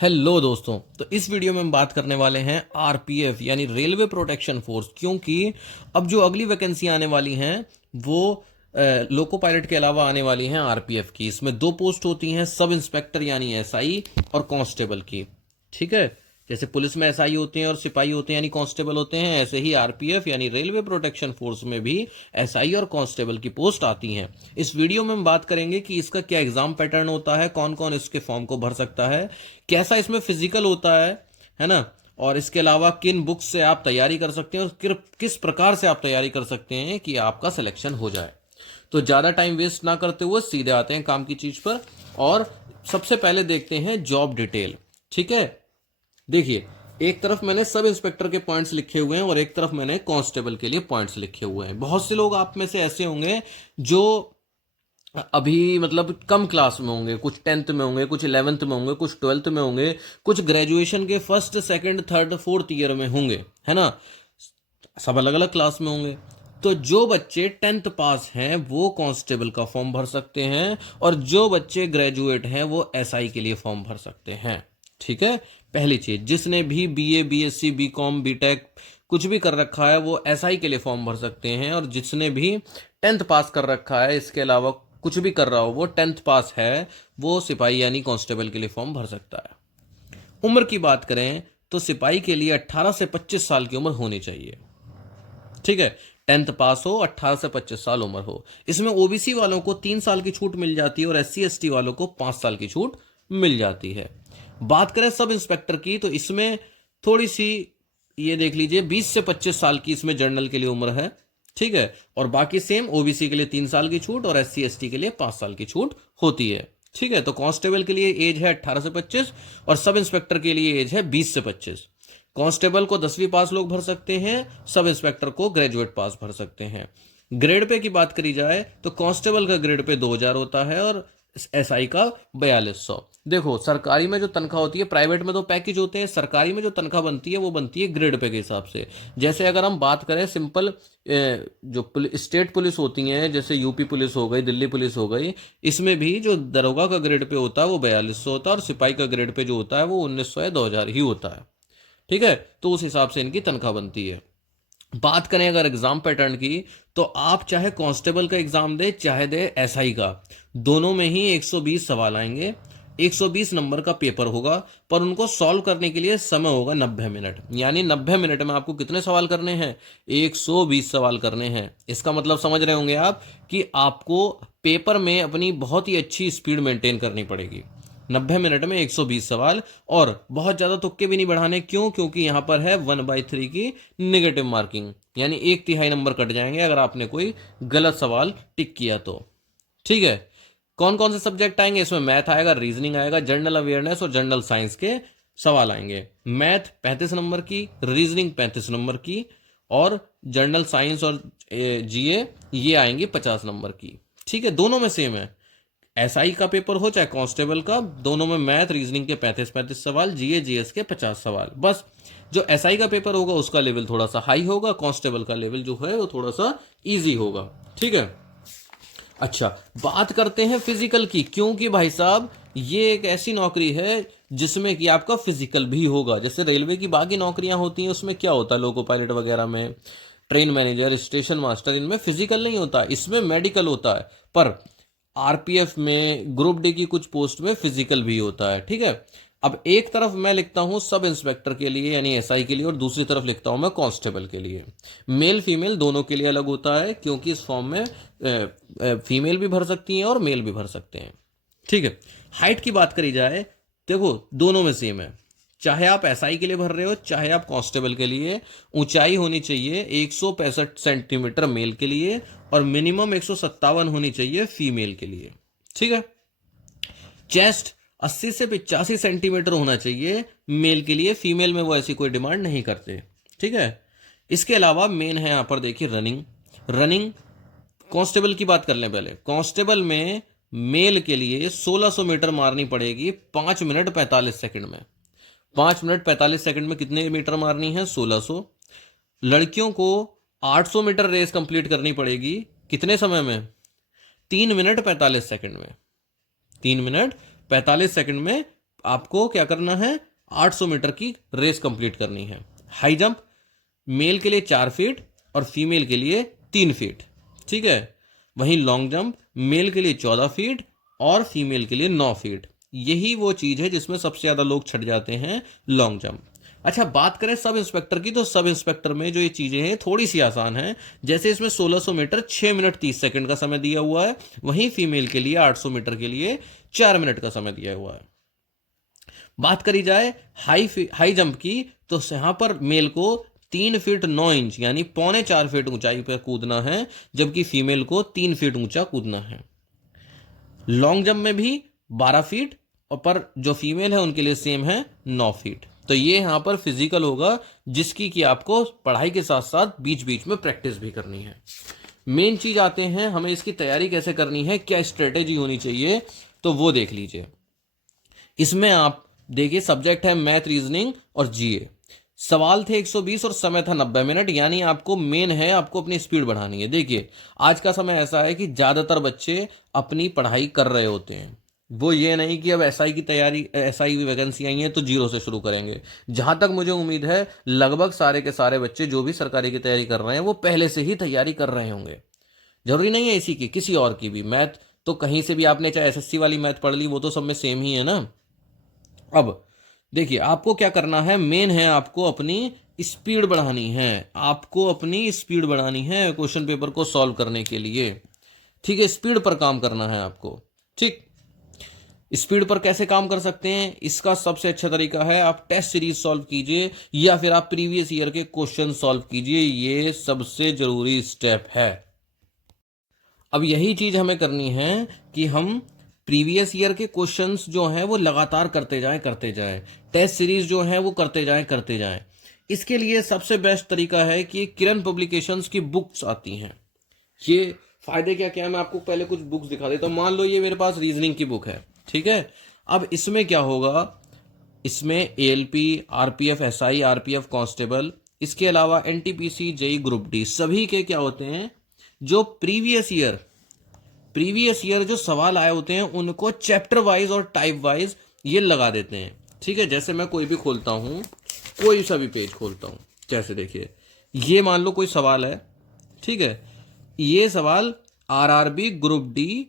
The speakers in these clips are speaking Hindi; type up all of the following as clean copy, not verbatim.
हेलो दोस्तों। तो इस वीडियो में हम बात करने वाले हैं आरपीएफ यानी रेलवे प्रोटेक्शन फोर्स, क्योंकि अब जो अगली वैकेंसी आने वाली हैं वो लोको पायलट के अलावा आने वाली हैं आरपीएफ की। इसमें दो पोस्ट होती हैं, सब इंस्पेक्टर यानी एसआई और कांस्टेबल की। ठीक है, जैसे पुलिस में एसआई होते हैं और सिपाही होते हैं यानी कांस्टेबल होते हैं, ऐसे ही आरपीएफ यानी रेलवे प्रोटेक्शन फोर्स में भी एसआई और कांस्टेबल की पोस्ट आती हैं। इस वीडियो में हम बात करेंगे कि इसका क्या एग्जाम पैटर्न होता है, कौन कौन इसके फॉर्म को भर सकता है, कैसा इसमें फिजिकल होता है ना, और इसके अलावा किन बुक्स से आप तैयारी कर सकते हैं और किस प्रकार से आप तैयारी कर सकते हैं कि आपका सिलेक्शन हो जाए। तो ज्यादा टाइम वेस्ट ना करते हुए सीधे आते हैं काम की चीज पर और सबसे पहले देखते हैं जॉब डिटेल। ठीक है, देखिए, एक तरफ मैंने सब इंस्पेक्टर के पॉइंट्स लिखे हुए हैं और एक तरफ मैंने कांस्टेबल के लिए पॉइंट्स लिखे हुए हैं। बहुत से लोग आप में से ऐसे होंगे जो अभी मतलब कम क्लास में होंगे, कुछ 10th में होंगे, कुछ 11th में होंगे, कुछ 12th में होंगे, कुछ ग्रेजुएशन के first second third fourth year में होंगे, है ना। सब अलग अलग क्लास में होंगे। तो जो बच्चे 10th पास हैं वो कांस्टेबल का फॉर्म भर सकते हैं और जो बच्चे ग्रेजुएट हैं वो एसआई के लिए फॉर्म भर सकते हैं। ठीक है, पहली चीज, जिसने भी बीए बीएससी बीकॉम बीटेक कुछ भी कर रखा है वो एसआई के लिए फॉर्म भर सकते हैं, और जिसने भी 10th पास कर रखा है, इसके अलावा कुछ भी कर रहा हो, वो 10th पास है, वो सिपाही यानी कांस्टेबल के लिए फॉर्म भर सकता है। उम्र की बात करें तो सिपाही के लिए 18 से 25 साल की उम्र होनी चाहिए। ठीक है, 10th पास हो, 18 से 25 साल उम्र हो। इसमें ओबीसी वालों को 3 साल की छूट मिल जाती है और एससी एसटी वालों को 5 साल की छूट मिल जाती है। बात करें सब इंस्पेक्टर की तो इसमें थोड़ी सी ये देख लीजिए, 20 से 25 साल की इसमें जनरल के लिए उम्र है। ठीक है, और बाकी सेम, ओबीसी के लिए 3 साल की छूट और एससी एसटी के लिए 5 साल की छूट होती है। ठीक है, तो कांस्टेबल के लिए एज है 18 से 25 और सब इंस्पेक्टर के लिए एज है 20 से 25। कांस्टेबल को 10वीं पास लोग भर सकते हैं, सब इंस्पेक्टर को ग्रेजुएट पास भर सकते हैं। ग्रेड पे की बात करी जाए तो कांस्टेबल का ग्रेड पे 2000 होता है और एसआई का 4200। देखो, सरकारी में जो तनख्वाह होती है, प्राइवेट में तो पैकेज होते हैं, सरकारी में जो तनख्वाह बनती है वो बनती है ग्रेड पे के हिसाब से। जैसे अगर हम बात करें सिंपल जो स्टेट पुलिस होती हैं, जैसे यूपी पुलिस हो गई, दिल्ली पुलिस हो गई, इसमें भी जो दरोगा का ग्रेड पे होता है वो 4200 होता है और सिपाही का ग्रेड पे जो होता है वो 1900 या 2000 ही होता है। ठीक है, तो उस हिसाब से इनकी तनख्वाह बनती है। बात करें अगर एग्जाम पैटर्न की तो आप चाहे कांस्टेबल का एग्जाम दे चाहे दे एसआई का, दोनों में ही 120 सवाल आएंगे। 120 नंबर का पेपर होगा, पर उनको सॉल्व करने के लिए समय होगा 90 मिनट। यानी 90 मिनट में आपको कितने सवाल करने हैं? 120 सवाल करने हैं। इसका मतलब समझ रहे होंगे आप कि आपको पेपर में अपनी बहुत ही अच्छी स्पीड मेंटेन करनी पड़ेगी। 90 मिनट में 120 सवाल, और बहुत ज्यादा तुक्के भी नहीं बढ़ाने। क्यों? क्योंकि यहां पर है 1/3 की नेगेटिव मार्किंग, यानी 1/3 नंबर कट जाएंगे अगर आपने कोई गलत सवाल टिक किया तो। ठीक है, कौन कौन से सब्जेक्ट आएंगे इसमें? मैथ आएगा, रीजनिंग आएगा, जनरल अवेयरनेस और जनरल साइंस के सवाल आएंगे। मैथ 35 नंबर की, रीजनिंग 35 नंबर की, और जनरल साइंस और जीए ये आएंगे 50 नंबर की। ठीक है, दोनों में सेम है। एसआई का पेपर हो चाहे कांस्टेबल का, दोनों में मैथ रीजनिंग के 35 सवाल, जीए जीएस के 50 सवाल। बस जो एसआई का पेपर होगा उसका लेवल थोड़ा सा हाई होगा, कांस्टेबल का लेवल जो है वो थोड़ा सा इजी होगा। ठीक है, अच्छा, बात करते हैं फिजिकल की, क्योंकि भाई साहब ये एक ऐसी नौकरी है जिसमें कि आपका फिजिकल भी होगा। जैसे रेलवे की बाकी नौकरियां होती हैं उसमें क्या होता है, लोको पायलट वगैरह में, ट्रेन मैनेजर, स्टेशन मास्टर, इनमें फिजिकल नहीं होता, इसमें मेडिकल होता है। पर आरपीएफ में, ग्रुप डी की कुछ पोस्ट में फिजिकल भी होता है। ठीक है, अब एक तरफ मैं लिखता हूं सब इंस्पेक्टर के लिए यानी एसआई के लिए, और दूसरी तरफ लिखता हूं मैं कांस्टेबल के लिए। मेल फीमेल दोनों के लिए अलग होता है, क्योंकि इस फॉर्म में फीमेल भी भर सकती हैं और मेल भी भर सकते हैं। ठीक है, हाइट की बात करी जाए, देखो दोनों में सेम है। चाहे आप एसआई के लिए भर रहे हो चाहे आप कांस्टेबल के लिए, ऊंचाई होनी चाहिए 165 सेंटीमीटर मेल के लिए और मिनिमम 157 होनी चाहिए फीमेल के लिए। ठीक है, चेस्ट 80 से 85 सेंटीमीटर होना चाहिए मेल के लिए, फीमेल में वो ऐसी कोई डिमांड नहीं करते। ठीक है, इसके अलावा मेन है यहां पर देखिए रनिंग। रनिंग कांस्टेबल की बात कर लें पहले। कांस्टेबल में मेल के लिए 1600 मीटर मारनी पड़ेगी 5 मिनट 45 सेकंड में। 5 मिनट 45 सेकंड में कितने मीटर मारनी है? 1600। लड़कियों को 800 मीटर रेस कंप्लीट करनी पड़ेगी कितने समय में? 3 मिनट 45 सेकंड में। 3 मिनट 45 सेकंड में आपको क्या करना है, 800 मीटर की रेस कंप्लीट करनी है। हाई जंप मेल के लिए 4 फीट और फीमेल के लिए 3 फीट, ठीक है। वहीं लॉन्ग जंप मेल के लिए 14 फीट और फीमेल के लिए 9 फीट। यही वो चीज है जिसमें सबसे ज्यादा लोग छट जाते हैं, लॉन्ग जंप। अच्छा, बात करें सब इंस्पेक्टर की, तो सब इंस्पेक्टर में जो ये चीजें हैं थोड़ी सी आसान है। जैसे इसमें 1600 मीटर 6 मिनट 30 सेकंड का समय दिया हुआ है, वहीं फीमेल के लिए 800 मीटर के लिए 4 मिनट का समय दिया हुआ है। बात करी जाए हाई जंप की, तो यहां पर मेल को 3 फीट 9 इंच यानी 3.25 फीट ऊंचाई पर कूदना है, जबकि फीमेल को 3 फीट ऊंचा कूदना है। लॉन्ग जंप में भी 12 फीट, और पर जो फीमेल है उनके लिए सेम है 9 फीट। तो ये यहां पर फिजिकल होगा, जिसकी कि आपको पढ़ाई के साथ साथ बीच बीच में प्रैक्टिस भी करनी है। मेन चीज आते हैं, हमें इसकी तैयारी कैसे करनी है, क्या स्ट्रेटेजी होनी चाहिए, तो वो देख लीजिए। इसमें आप देखिए, सब्जेक्ट है मैथ, रीजनिंग और जीए। सवाल थे 120 और समय था 90 मिनट, यानी आपको मेन है, आपको अपनी स्पीड बढ़ानी है। देखिए, आज का समय ऐसा है कि ज्यादातर बच्चे अपनी पढ़ाई कर रहे होते हैं। वो ये नहीं कि अब एसआई की तैयारी, एसआई की वैकेंसी आई है तो जीरो से शुरू करेंगे। जहां तक मुझे उम्मीद है, लगभग सारे के सारे बच्चे जो भी सरकारी की तैयारी कर रहे हैं वो पहले से ही तैयारी कर रहे होंगे। जरूरी नहीं है इसी की, किसी और की भी। मैथ तो कहीं से भी आपने चाहे एसएससी वाली मैथ पढ़ ली, वो तो सब में सेम ही है ना। अब देखिए, आपको क्या करना है, मेन है आपको अपनी स्पीड बढ़ानी है। आपको अपनी स्पीड बढ़ानी है क्वेश्चन पेपर को सॉल्व करने के लिए, ठीक है। स्पीड पर काम करना है आपको, ठीक। स्पीड पर कैसे काम कर सकते हैं, इसका सबसे अच्छा तरीका है आप टेस्ट सीरीज सॉल्व कीजिए, या फिर आप प्रीवियस ईयर के क्वेश्चन सॉल्व कीजिए। ये सबसे जरूरी स्टेप है। अब यही चीज हमें करनी है कि हम प्रीवियस ईयर के क्वेश्चंस जो हैं वो लगातार करते जाएं, टेस्ट सीरीज जो है वो करते जाएं। इसके लिए सबसे बेस्ट तरीका है कि किरण पब्लिकेशंस की बुक्स आती हैं। ये फायदे क्या क्या है, मैं आपको पहले कुछ बुक्स दिखा देता हूं। मान लो ये मेरे पास रीजनिंग की बुक है, ठीक है। अब इसमें क्या होगा, इसमें ALP, RPF SI, RPF constable, इसके अलावा एनटीपीसी, जेई ग्रुप डी, सभी के क्या होते हैं, जो प्रीवियस ईयर जो सवाल आए होते हैं उनको चैप्टर वाइज और टाइप वाइज ये लगा देते हैं, ठीक है। जैसे मैं कोई भी खोलता हूं, कोई सा भी पेज खोलता हूं, जैसे देखिए ये मान लो कोई सवाल है, ठीक है। ये सवाल आरआरबी ग्रुप डी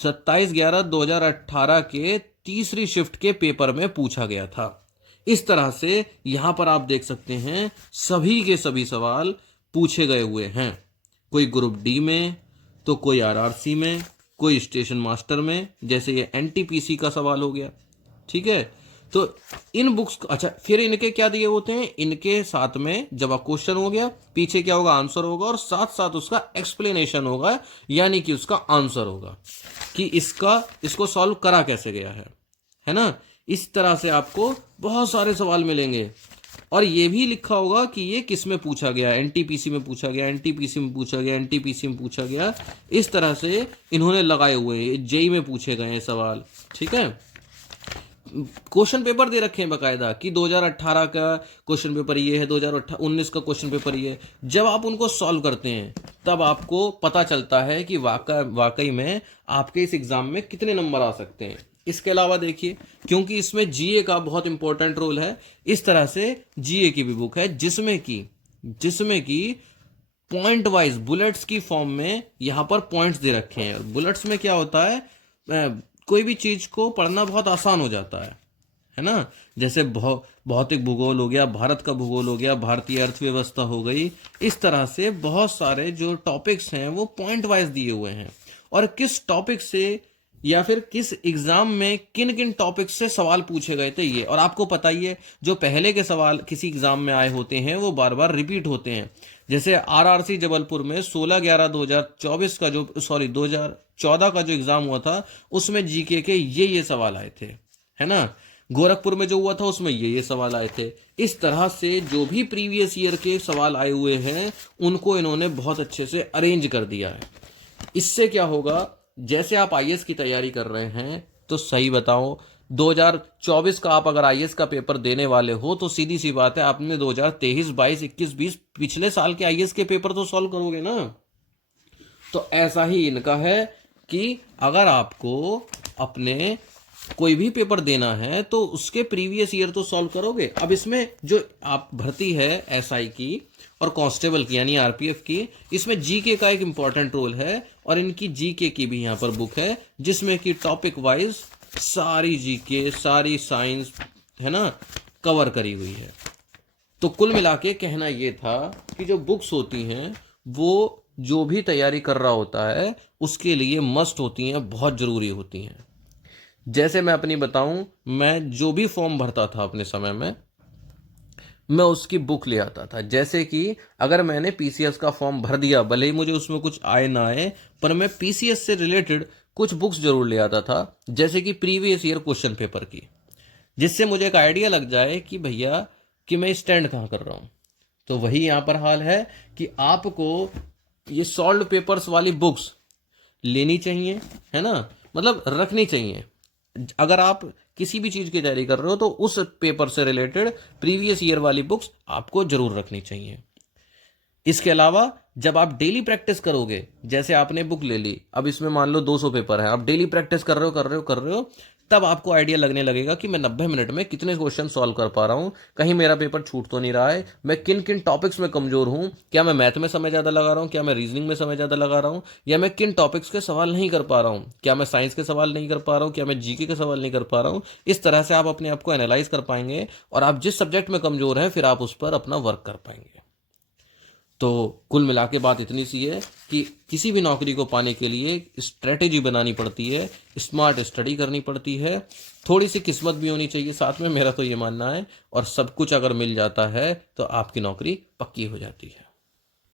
27/11/2018 के तीसरी शिफ्ट के पेपर में पूछा गया था। इस तरह से यहां पर आप देख सकते हैं सभी के सभी सवाल पूछे गए हुए हैं। कोई ग्रुप डी में, तो कोई आरआरसी में, कोई स्टेशन मास्टर में, जैसे ये एनटीपीसी का सवाल हो गया, ठीक है। तो इन बुक्स, अच्छा फिर इनके क्या दिए होते हैं, इनके साथ में जब क्वेश्चन हो गया, पीछे क्या होगा, आंसर होगा, और साथ साथ उसका एक्सप्लेनेशन होगा, यानी कि उसका आंसर होगा कि इसको सॉल्व करा कैसे गया है ना। इस तरह से आपको बहुत सारे सवाल मिलेंगे, और ये भी लिखा होगा कि ये किस में पूछा गया, एनटीपीसी में पूछा गया, एनटीपीसी में पूछा गया, एनटीपीसी में पूछा गया। इस तरह से इन्होंने लगाए हुए हैं, जेई में पूछे गए हैं सवाल, ठीक है। क्वेश्चन पेपर दे रखे हैं बकायदा कि 2018 का क्वेश्चन पेपर ये है, 2019 का क्वेश्चन पेपर ये है। जब आप उनको सॉल्व करते हैं तब आपको पता चलता है कि वाकई में आपके इस एग्जाम में कितने नंबर आ सकते हैं। इसके अलावा देखिए, क्योंकि इसमें जीए का बहुत इंपॉर्टेंट रोल है, इस तरह से जीए की भी बुक है जिसमें कि पॉइंट वाइज बुलेट्स की फॉर्म में यहां पर पॉइंट्स दे रखे हैं। बुलेट्स में क्या होता है, कोई भी चीज को पढ़ना बहुत आसान हो जाता है ना। जैसे भौतिक भूगोल हो गया, भारत का भूगोल हो गया, भारतीय अर्थव्यवस्था हो गई। इस तरह से बहुत सारे जो टॉपिक्स हैं वो पॉइंट वाइज दिए हुए हैं, और किस टॉपिक से या फिर किस एग्जाम में किन किन टॉपिक से सवाल पूछे गए थे ये। और आपको पता ही है, जो पहले के सवाल किसी एग्जाम में आए होते हैं वो बार बार रिपीट होते हैं। जैसे आरआरसी जबलपुर में 16/11/2024 का 2014 का जो एग्जाम हुआ था, उसमें जीके के ये सवाल आए थे, है ना। गोरखपुर में जो हुआ था उसमें ये सवाल आए थे। इस तरह से जो भी प्रीवियस ईयर के सवाल आए हुए हैं उनको इन्होंने बहुत अच्छे से अरेंज कर दिया है। इससे क्या होगा, जैसे आप आईएएस की तैयारी कर रहे हैं, तो सही बताओ 2024 का आप अगर आईएएस का पेपर देने वाले हो तो सीधी सी बात है, आपने 2023, 22, 21, 20 पिछले साल के आईएएस के पेपर तो सॉल्व करोगे ना। तो ऐसा ही इनका है कि अगर आपको अपने कोई भी पेपर देना है तो उसके प्रीवियस ईयर तो सॉल्व करोगे। अब इसमें जो आप भर्ती है एसआई की और कांस्टेबल की यानी आरपीएफ की, इसमें जीके का एक इंपॉर्टेंट रोल है और इनकी जीके की भी यहाँ पर बुक है जिसमें कि टॉपिक वाइज सारी जीके सारी साइंस है ना कवर करी हुई है। तो कुल मिला के कहना ये था कि जो बुक्स होती हैं वो जो भी तैयारी कर रहा होता है उसके लिए मस्ट होती हैं, बहुत ज़रूरी होती हैं। जैसे मैं अपनी बताऊं, मैं जो भी फॉर्म भरता था अपने समय में मैं उसकी बुक ले आता था। जैसे कि अगर मैंने पीसीएस का फॉर्म भर दिया, भले ही मुझे उसमें कुछ आए ना आए, पर मैं पीसीएस से रिलेटेड कुछ बुक्स जरूर ले आता था, जैसे कि प्रीवियस ईयर क्वेश्चन पेपर की, जिससे मुझे एक आइडिया लग जाए कि भैया कि मैं स्टैंड कहाँ कर रहा हूँ। तो वही यहाँ पर हाल है कि आपको ये सॉल्व पेपर्स वाली बुक्स लेनी चाहिए, है ना, मतलब रखनी चाहिए। अगर आप किसी भी चीज़ की तैयारी कर रहे हो तो उस पेपर से रिलेटेड प्रीवियस ईयर वाली बुक्स आपको जरूर रखनी चाहिए। इसके अलावा जब आप डेली प्रैक्टिस करोगे, जैसे आपने बुक ले ली, अब इसमें मान लो 200 पेपर है, आप डेली प्रैक्टिस कर रहे हो, तब आपको आइडिया लगने लगेगा कि मैं 90 मिनट में कितने क्वेश्चन सॉल्व कर पा रहा हूं, कहीं मेरा पेपर छूट तो नहीं रहा है, मैं किन किन टॉपिक्स में कमजोर हूं, क्या मैं मैथ में समय ज़्यादा लगा रहा हूं, क्या मैं रीजनिंग में समय ज़्यादा लगा रहा हूं, या मैं किन टॉपिक्स के सवाल नहीं कर पा रहा हूं, क्या मैं साइंस के सवाल नहीं कर पा रहा हूं, क्या मैं जीके के सवाल नहीं कर पा रहा हूं। इस तरह से आप अपने आप को एनालाइज कर पाएंगे और आप जिस सब्जेक्ट में कमजोर हैं फिर आप उस पर अपना वर्क कर पाएंगे। तो कुल मिला के बात इतनी सी है कि किसी भी नौकरी को पाने के लिए स्ट्रेटेजी बनानी पड़ती है, स्मार्ट स्टडी करनी पड़ती है, थोड़ी सी किस्मत भी होनी चाहिए साथ में, मेरा तो ये मानना है। और सब कुछ अगर मिल जाता है तो आपकी नौकरी पक्की हो जाती है।